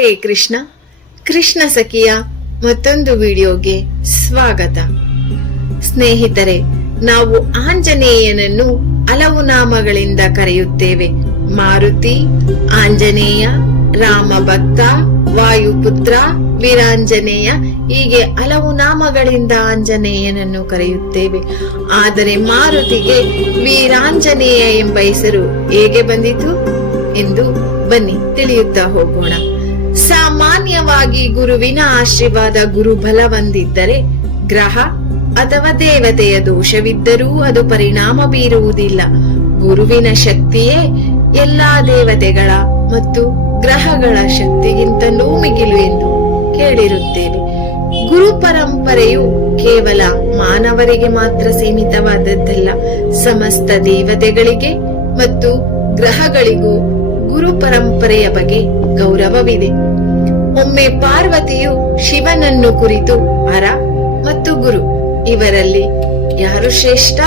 ಹೇ ಕೃಷ್ಣ, ಕೃಷ್ಣ ಸಖಿಯ ಮತ್ತೊಂದು ವಿಡಿಯೋಗೆ ಸ್ವಾಗತ. ಸ್ನೇಹಿತರೆ, ನಾವು ಆಂಜನೇಯನನ್ನು ಹಲವು ನಾಮಗಳಿಂದ ಕರೆಯುತ್ತೇವೆ. ಮಾರುತಿ, ಆಂಜನೇಯ, ರಾಮಭಕ್ತ, ವಾಯುಪುತ್ರ, ವೀರಾಂಜನೇಯ, ಹೀಗೆ ಹಲವು ನಾಮಗಳಿಂದ ಆಂಜನೇಯನನ್ನು ಕರೆಯುತ್ತೇವೆ. ಆದರೆ ಮಾರುತಿಗೆ ವೀರಾಂಜನೇಯ ಎಂಬ ಹೆಸರು ಹೇಗೆ ಬಂದಿತು ಎಂದು ಬನ್ನಿ ತಿಳಿಯುತ್ತಾ ಹೋಗೋಣ. ಸಾಮಾನ್ಯವಾಗಿ ಗುರುವಿನ ಆಶೀರ್ವಾದ, ಗುರುಬಲ ಹೊಂದಿದ್ದರೆ ಗ್ರಹ ಅಥವಾ ದೇವತೆಯ ದೋಷವಿದ್ದರೂ ಅದು ಪರಿಣಾಮ ಬೀರುವುದಿಲ್ಲ. ಗುರುವಿನ ಶಕ್ತಿಯೇ ಎಲ್ಲಾ ದೇವತೆಗಳ ಮತ್ತು ಗ್ರಹಗಳ ಶಕ್ತಿಗಿಂತಲೂ ಮಿಗಿಲು ಎಂದು ಕೇಳಿರುತ್ತೇವೆ. ಗುರು ಪರಂಪರೆಯು ಕೇವಲ ಮಾನವರಿಗೆ ಮಾತ್ರ ಸೀಮಿತವಾದದ್ದಲ್ಲ. ಸಮಸ್ತ ದೇವತೆಗಳಿಗೆ ಮತ್ತು ಗ್ರಹಗಳಿಗೂ ಗುರು ಪರಂಪರೆಯ ಬಗ್ಗೆ ಗೌರವವಿದೆ. ಒಮ್ಮೆ ಪಾರ್ವತಿಯು ಶಿವನನ್ನು ಕುರಿತು ಹರ ಮತ್ತು ಗುರು ಇವರಲ್ಲಿ ಯಾರು ಶ್ರೇಷ್ಠ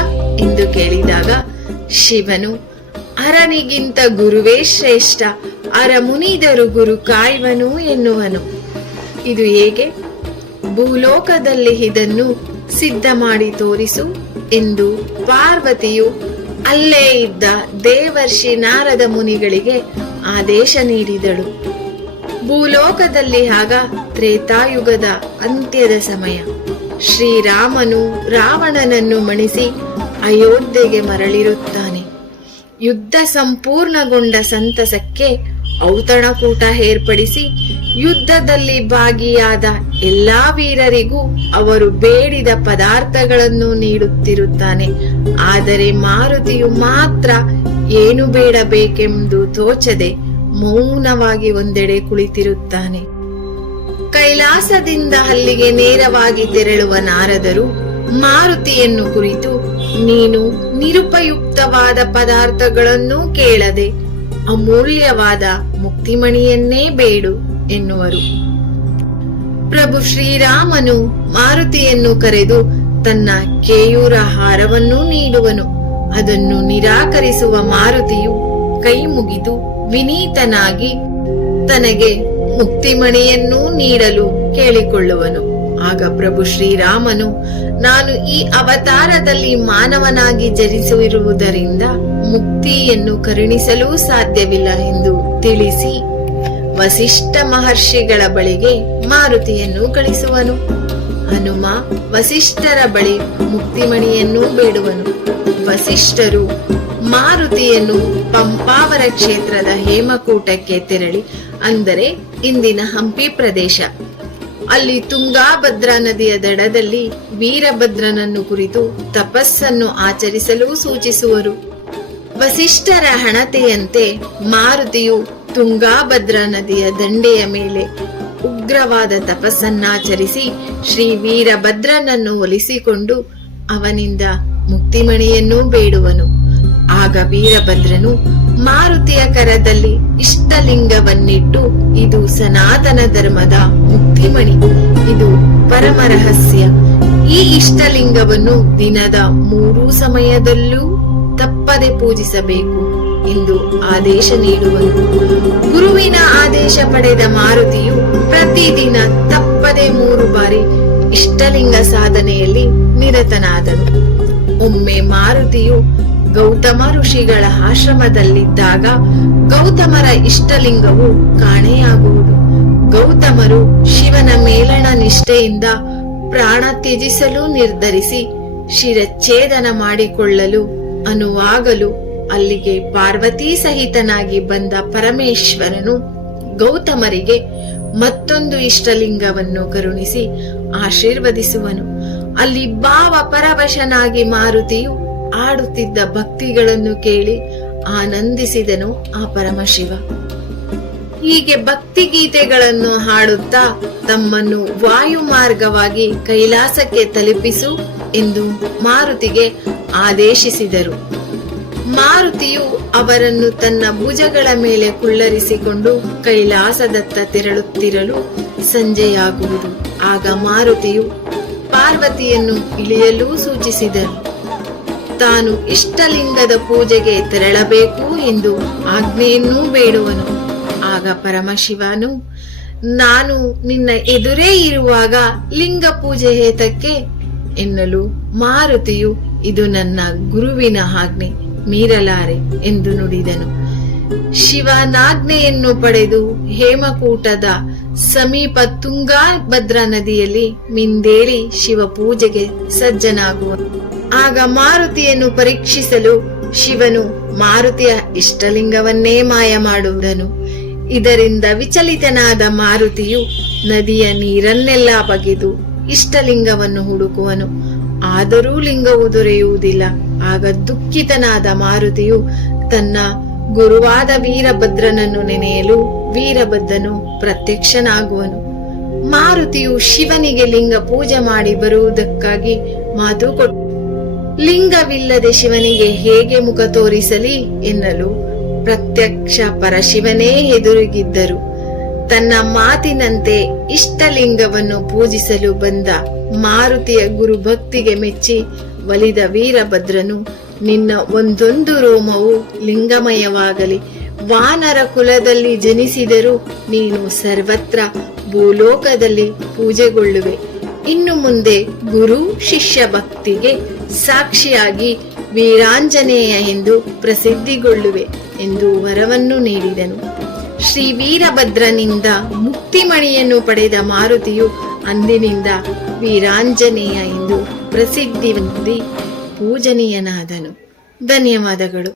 ಎಂದು ಕೇಳಿದಾಗ ಶಿವನು ಹರನಿಗಿಂತ ಗುರುವೇ ಶ್ರೇಷ್ಠ, ಹರ ಮುನಿದರು ಗುರು ಕಾಯುವನು ಎನ್ನುವನು. ಇದು ಹೇಗೆ? ಭೂಲೋಕದಲ್ಲಿ ಇದನ್ನು ಸಿದ್ಧ ಮಾಡಿ ತೋರಿಸು ಎಂದು ಪಾರ್ವತಿಯು ಅಲ್ಲೇ ಇದ್ದ ದೇವರ್ಷಿ ನಾರದ ಮುನಿಗಳಿಗೆ ಆದೇಶ ನೀಡಿದಳು. ಭೂಲೋಕದಲ್ಲಿ ಆಗ ತ್ರೇತಾಯುಗದ ಅಂತ್ಯದ ಸಮಯ. ಶ್ರೀರಾಮನು ರಾವಣನನ್ನು ಮಣಿಸಿ ಅಯೋಧ್ಯೆಗೆ ಮರಳಿರುತ್ತಾನೆ. ಯುದ್ಧ ಸಂಪೂರ್ಣಗೊಂಡ ಸಂತಸಕ್ಕೆ ಔತಣಕೂಟ ಏರ್ಪಡಿಸಿ ಯುದ್ಧದಲ್ಲಿ ಭಾಗಿಯಾದ ಎಲ್ಲಾ ವೀರರಿಗೂ ಅವರು ಬೇಡಿದ ಪದಾರ್ಥಗಳನ್ನು ನೀಡುತ್ತಿರುತ್ತಾನೆ. ಆದರೆ ಮಾರುತಿಯು ಮಾತ್ರ ಏನು ಬೇಡಬೇಕೆಂದು ತೋಚದೆ ಮೌನವಾಗಿ ಒಂದೆಡೆ ಕುಳಿತಿರುತ್ತಾನೆ. ಕೈಲಾಸದಿಂದ ಅಲ್ಲಿಗೆ ನೇರವಾಗಿ ತೆರಳುವ ನಾರದರು ಮಾರುತಿಯನ್ನು ಕುರಿತು, ನೀನು ನಿರುಪಯುಕ್ತವಾದ ಪದಾರ್ಥಗಳನ್ನು ಕೇಳದೆ ಅಮೂಲ್ಯವಾದ ಮುಕ್ತಿಮಣಿಯನ್ನೇ ಬೇಡು ಎನ್ನುವರು. ಪ್ರಭು ಶ್ರೀರಾಮನು ಮಾರುತಿಯನ್ನು ಕರೆದು ತನ್ನ ಕೇಯೂರ ಹಾರವನ್ನು ನೀಡುವನು. ಅದನ್ನು ನಿರಾಕರಿಸುವ ಮಾರುತಿಯು ಕೈ ಮುಗಿದು ವಿನೀತನಾಗಿ ತನಗೆ ಮುಕ್ತಿಮಣಿಯನ್ನು ನೀಡಲು ಕೇಳಿಕೊಳ್ಳುವನು. ಆಗ ಪ್ರಭು ಶ್ರೀರಾಮನು, ನಾನು ಈ ಅವತಾರದಲ್ಲಿ ಮಾನವನಾಗಿ ಜನಿಸಿರುವುದರಿಂದ ಮುಕ್ತಿಯನ್ನು ಕರುಣಿಸಲು ಸಾಧ್ಯವಿಲ್ಲ ಎಂದು ತಿಳಿಸಿ ವಸಿಷ್ಠ ಮಹರ್ಷಿಗಳ ಬಳಿಗೆ ಮಾರುತಿಯನ್ನು ಕಳಿಸುವನು. ಹನುಮ ವಸಿಷ್ಠರ ಬಳಿ ಮುಕ್ತಿಮಣಿಯನ್ನು ಬೇಡುವನು. ವಸಿಷ್ಠರು ಮಾರುತಿಯನ್ನು ಪಂಪಾವರ ಕ್ಷೇತ್ರದ ಹೇಮಕೂಟಕ್ಕೆ ತೆರಳಿ, ಅಂದರೆ ಇಂದಿನ ಹಂಪಿ ಪ್ರದೇಶ, ಅಲ್ಲಿ ತುಂಗಾಭದ್ರಾ ನದಿಯ ದಡದಲ್ಲಿ ವೀರಭದ್ರನನ್ನು ಕುರಿತು ತಪಸ್ಸನ್ನು ಆಚರಿಸಲು ಸೂಚಿಸುವರು. ವಸಿಷ್ಠರ ಹಣತೆಯಂತೆ ಮಾರುತಿಯು ತುಂಗಾಭದ್ರಾ ನದಿಯ ದಂಡೆಯ ಮೇಲೆ ಉಗ್ರವಾದ ತಪಸ್ಸನ್ನಾಚರಿಸಿ ಶ್ರೀ ವೀರಭದ್ರನನ್ನು ಒಲಿಸಿಕೊಂಡು ಅವನಿಂದ ಮುಕ್ತಿಮಣಿಯನ್ನು ಬೇಡುವನು. ಆಗ ವೀರಭದ್ರನು ಮಾರುತಿಯ ಕರದಲ್ಲಿ ಇಷ್ಟಲಿಂಗವನ್ನಿಟ್ಟು, ಇದು ಸನಾತನ ಧರ್ಮದ ಮುಕ್ತಿಮಣಿ, ಇದು ಪರಮ ರಹಸ್ಯ. ಈ ಇಷ್ಟಲಿಂಗವನ್ನು ದಿನದ 3 ಸಮಯದಲ್ಲೂ ತಪ್ಪದೆ ಪೂಜಿಸಬೇಕು ಎಂದು ಆದೇಶ ನೀಡುವನು. ಗುರುವಿನ ಆದೇಶ ಪಡೆದ ಮಾರುತಿಯು ಪ್ರತಿದಿನ ತಪ್ಪದೆ 3 ಬಾರಿ ಇಷ್ಟಲಿಂಗ ಸಾಧನೆಯಲ್ಲಿ ನಿರತನಾದನು. ಒಮ್ಮೆ ಮಾರುತಿಯು ಗೌತಮ ಋಷಿಗಳ ಆಶ್ರಮದಲ್ಲಿದ್ದಾಗ ಗೌತಮರ ಇಷ್ಟಲಿಂಗವು ಕಾಣೆಯಾಗುವುದು. ಗೌತಮರು ಶಿವನ ಮೇಲಣ ನಿಷ್ಠೆಯಿಂದ ಪ್ರಾಣ ತ್ಯಜಿಸಲು ನಿರ್ಧರಿಸಿ ಶಿರಚ್ಛೇದನ ಮಾಡಿಕೊಳ್ಳಲು ಅನುವಾಗಲು ಅಲ್ಲಿಗೆ ಪಾರ್ವತಿ ಸಹಿತನಾಗಿ ಬಂದ ಪರಮೇಶ್ವರನು ಗೌತಮರಿಗೆ ಮತ್ತೊಂದು ಇಷ್ಟಲಿಂಗವನ್ನು ಕರುಣಿಸಿ ಆಶೀರ್ವದಿಸುವನು. ಅಲ್ಲಿ ಭಾವ ಪರವಶನಾಗಿ ಮಾರುತಿಯು ಆಡುತ್ತಿದ್ದ ಭಕ್ತಿಗಳನ್ನು ಕೇಳಿ ಆನಂದಿಸಿದನು ಆ ಪರಮಶಿವ. ಹೀಗೆ ಭಕ್ತಿ ಗೀತೆಗಳನ್ನು ಹಾಡುತ್ತಾ ತಮ್ಮನ್ನು ವಾಯು ಮಾರ್ಗವಾಗಿ ಕೈಲಾಸಕ್ಕೆ ತಲುಪಿಸು ಎಂದು ಮಾರುತಿಗೆ ಆದೇಶಿಸಿದರು. ಮಾರುತಿಯು ಅವರನ್ನು ತನ್ನ ಭುಜಗಳ ಮೇಲೆ ಕುಳ್ಳರಿಸಿಕೊಂಡು ಕೈಲಾಸದತ್ತ ತೆರಳುತ್ತಿರಲು ಸಂಜೆಯಾಗುವುದು. ಆಗ ಮಾರುತಿಯು ಪಾರ್ವತಿಯನ್ನು ಇಳಿಯಲು ಸೂಚಿಸಿದನು. ತಾನು ಇಷ್ಟಲಿಂಗದ ಪೂಜೆಗೆ ತೆರಳಬೇಕು ಎಂದು ಆಜ್ಞೆಯನ್ನೂ ಬೇಡುವನು. ಆಗ ಪರಮಶಿವನು, ನಾನು ನಿನ್ನ ಎದುರೇ ಇರುವಾಗ ಲಿಂಗ ಪೂಜೆ ಹೇತಕ್ಕೆ ಎನ್ನಲು ಮಾರುತಿಯು ಇದು ನನ್ನ ಗುರುವಿನ ಆಜ್ಞೆ, ಮೀರಲಾರೆ ಎಂದು ನುಡಿದನು. ಶಿವನಾಜ್ಞೆಯನ್ನು ಪಡೆದು ಹೇಮಕೂಟದ ಸಮೀಪ ತುಂಗಾಭದ್ರಾ ನದಿಯಲ್ಲಿ ಮಿಂದೇಳಿ ಶಿವ ಪೂಜೆಗೆ ಸಜ್ಜನಾಗುವನು. ಆಗ ಮಾರುತಿಯನ್ನು ಪರೀಕ್ಷಿಸಲು ಶಿವನು ಮಾರುತಿಯ ಇಷ್ಟಲಿಂಗವನ್ನೇ ಮಾಯ ಮಾಡುವುದನು. ಇದರಿಂದ ವಿಚಲಿತನಾದ ಮಾರುತಿಯು ನದಿಯ ನೀರನ್ನೆಲ್ಲ ಬಗೆದು ಇಷ್ಟಲಿಂಗವನ್ನು ಹುಡುಕುವನು. ಆದರೂ ಲಿಂಗವು ದೊರೆಯುವುದಿಲ್ಲ. ಆಗ ದುಃಖಿತನಾದ ಮಾರುತಿಯು ತನ್ನ ಗುರುವಾದ ವೀರಭದ್ರನನ್ನು ನೆನೆಯಲು ವೀರಭದ್ರನು ಪ್ರತ್ಯಕ್ಷನಾಗುವನು. ಮಾರುತಿಯು ಶಿವನಿಗೆ ಲಿಂಗ ಪೂಜೆ ಮಾಡಿ ಬರುವುದಕ್ಕಾಗಿ ಮಾತು ಕೊಟ್ಟು, ಲಿಂಗವಿಲ್ಲದೆ ಶಿವನಿಗೆ ಹೇಗೆ ಮುಖ ತೋರಿಸಲಿ ಎನ್ನಲು ಪ್ರತ್ಯಕ್ಷ ಪರಶಿವನೇ ಎದುರಿಗಿದ್ದರು. ತನ್ನ ಮಾತಿನಂತೆ ಇಷ್ಟಲಿಂಗವನ್ನು ಪೂಜಿಸಲು ಬಂದ ಮಾರುತಿಯ ಗುರುಭಕ್ತಿಗೆ ಮೆಚ್ಚಿ ಒಲಿದ ವೀರಭದ್ರನು, ನಿನ್ನ ಒಂದೊಂದು ರೋಮವು ಲಿಂಗಮಯವಾಗಲಿ. ವಾನರ ಕುಲದಲ್ಲಿ ಜನಿಸಿದರೂ ನೀನು ಸರ್ವತ್ರ ಭೂಲೋಕದಲ್ಲಿ ಪೂಜೆಗೊಳ್ಳುವೆ. ಇನ್ನು ಮುಂದೆ ಗುರು ಶಿಷ್ಯ ಭಕ್ತಿಗೆ ಸಾಕ್ಷಿಯಾಗಿ ವೀರಾಂಜನೇಯ ಎಂದು ಪ್ರಸಿದ್ಧಿಗೊಳ್ಳುವೆ ಎಂದು ವರವನ್ನು ನೀಡಿದನು. ಶ್ರೀ ವೀರಭದ್ರನಿಂದ ಮುಕ್ತಿಮಣಿಯನ್ನು ಪಡೆದ ಮಾರುತಿಯು ಅಂದಿನಿಂದ ವೀರಾಂಜನೇಯ ಎಂದು ಪ್ರಸಿದ್ಧಿ ಹೊಂದಿ ಪೂಜನೀಯನಾದನು. ಧನ್ಯವಾದಗಳು.